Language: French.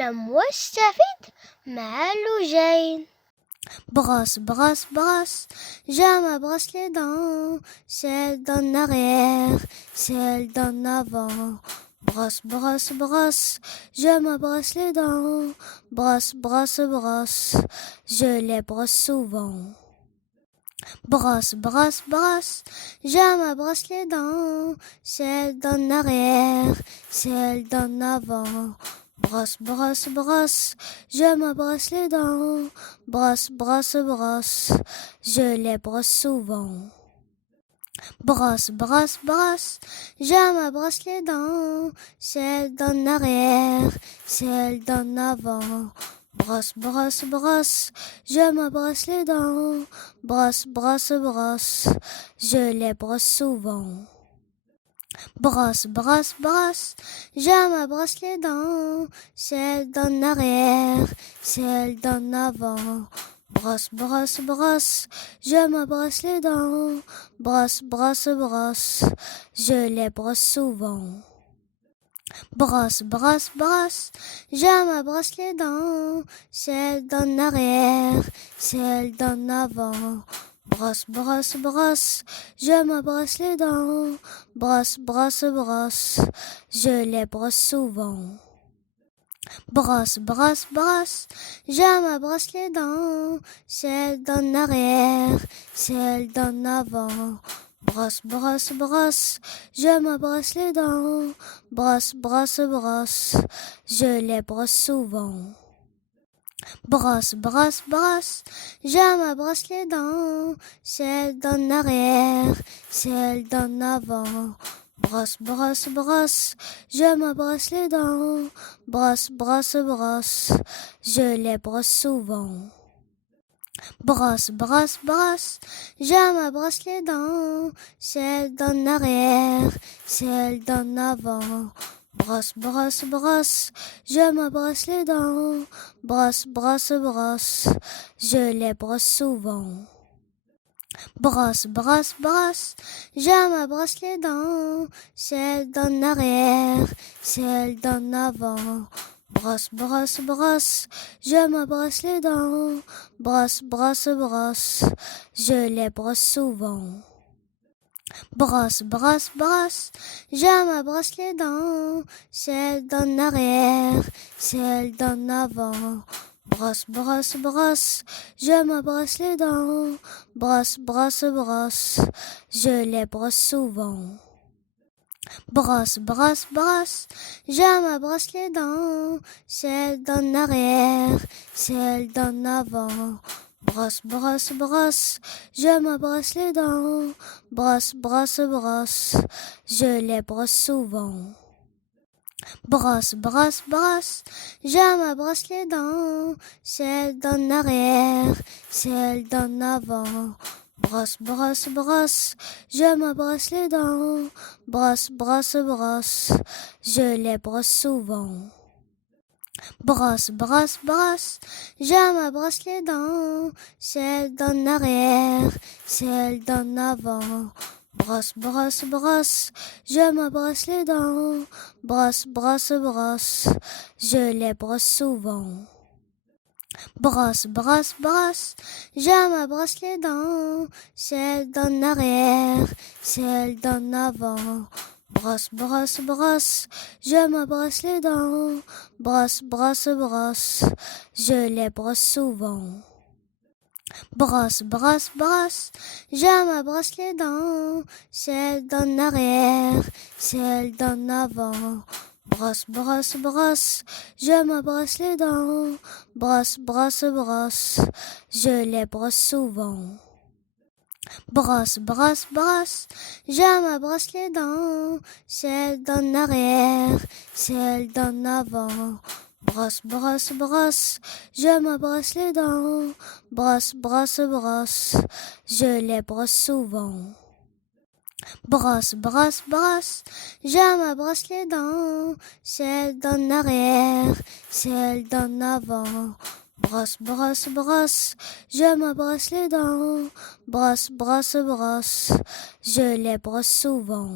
المستفيد ماله جاي. Brosse, brosse, brosse, je me brosse les dents, celle d'en arrière, celle d'en avant. Brosse, brosse, brosse, je me brosse les dents, brosse, brosse, brosse, je les brosse souvent. Brosse, brosse, brosse, je me brosse les dents, celle d'en arrière, celle d'en avant. Brosse, brosse, brosse, je me brosse les dents, brosse, brosse, brosse, je les brosse souvent. Brosse, brosse, brosse, je me brosse les dents, celle d'en arrière, celle d'en avant. Brosse, brosse, brosse, je me brosse les dents, brosse, brosse, brosse, je les brosse souvent. Brosse, brosse, brosse, je me brosse les dents, celle d'en arrière, celle d'en avant. Brosse, brosse, brosse, je me brosse les dents, brosse, brosse, brosse, je les brosse souvent. Brosse, brosse, brosse, je me brosse les dents, celle d'en arrière, celle d'en avant. Brosse, brosse, brosse, je me brosse les dents, brosse, brosse, brosse, je les brosse souvent. Brosse, brosse, brosse, je me brosse les dents, celle d'en arrière, celle d'en avant. Brosse, brosse, brosse, je me brosse les dents, brosse, brosse, brosse, je les brosse souvent. Brosse, brosse, brosse, je me brosse les dents, celle d'en arrière, celle d'en avant. Brosse, brosse, brosse, je me brosse les dents, brosse, brosse, brosse, je les brosse souvent. Brosse, brosse, brosse, je me brosse les dents, celle d'en arrière, celle d'en avant. Brosse, brosse, brosse, je me brosse les dents, brosse, brosse, brosse, je les brosse souvent. Brosse, brosse, brosse, je me brosse les dents, celle d'en arrière, celle d'en avant. Brosse, brosse, brosse, je me brosse les dents, brosse, brosse, brosse, je les brosse souvent. Brosse, brosse, brosse, je me brosse les dents, celle d'en arrière, celle d'en avant. Brosse, brosse, brosse, je me brosse les dents, brosse, brosse, brosse, je les brosse souvent. Brosse, brosse, brosse, je me brosse les dents, celle d'en arrière, celle d'en avant. Brosse, brosse, brosse, je me brosse les dents, brosse, brosse, brosse, je les brosse souvent. Brosse, brosse, brosse, je me brosse les dents, celle d'en arrière, celle d'en avant. Brosse, brosse, brosse, je me brosse les dents, brosse, brosse, brosse, je les brosse souvent. Brosse, brosse, brosse, je me brosse les dents, celle d'en arrière, celle d'en avant. Brosse, brosse, brosse, je me brosse les dents, brosse, brosse, brosse, je les brosse souvent. Brosse, brosse, brosse, je me brosse les dents, celle d'en arrière, celle d'en avant. Brosse, brosse, brosse, je me brosse les dents, brosse, brosse, brosse, je les brosse souvent. Brosse, brosse, brosse, je me brosse les dents, celle d'en arrière, celle d'en avant. Brosse, brosse, brosse, je me brosse les dents, brosse, brosse, brosse, je les brosse souvent. Brosse, brosse, brosse, je me brosse les dents, celle d'en arrière, celle d'en avant. Brosse, brosse, brosse, je me brosse les dents, brosse, brosse, brosse, je les brosse souvent. Brosse, brosse, brosse, je me brosse les dents, celle d'en arrière, celle d'en avant. Brosse, brosse, brosse, je me brosse les dents, brosse, brosse, brosse, je les brosse souvent.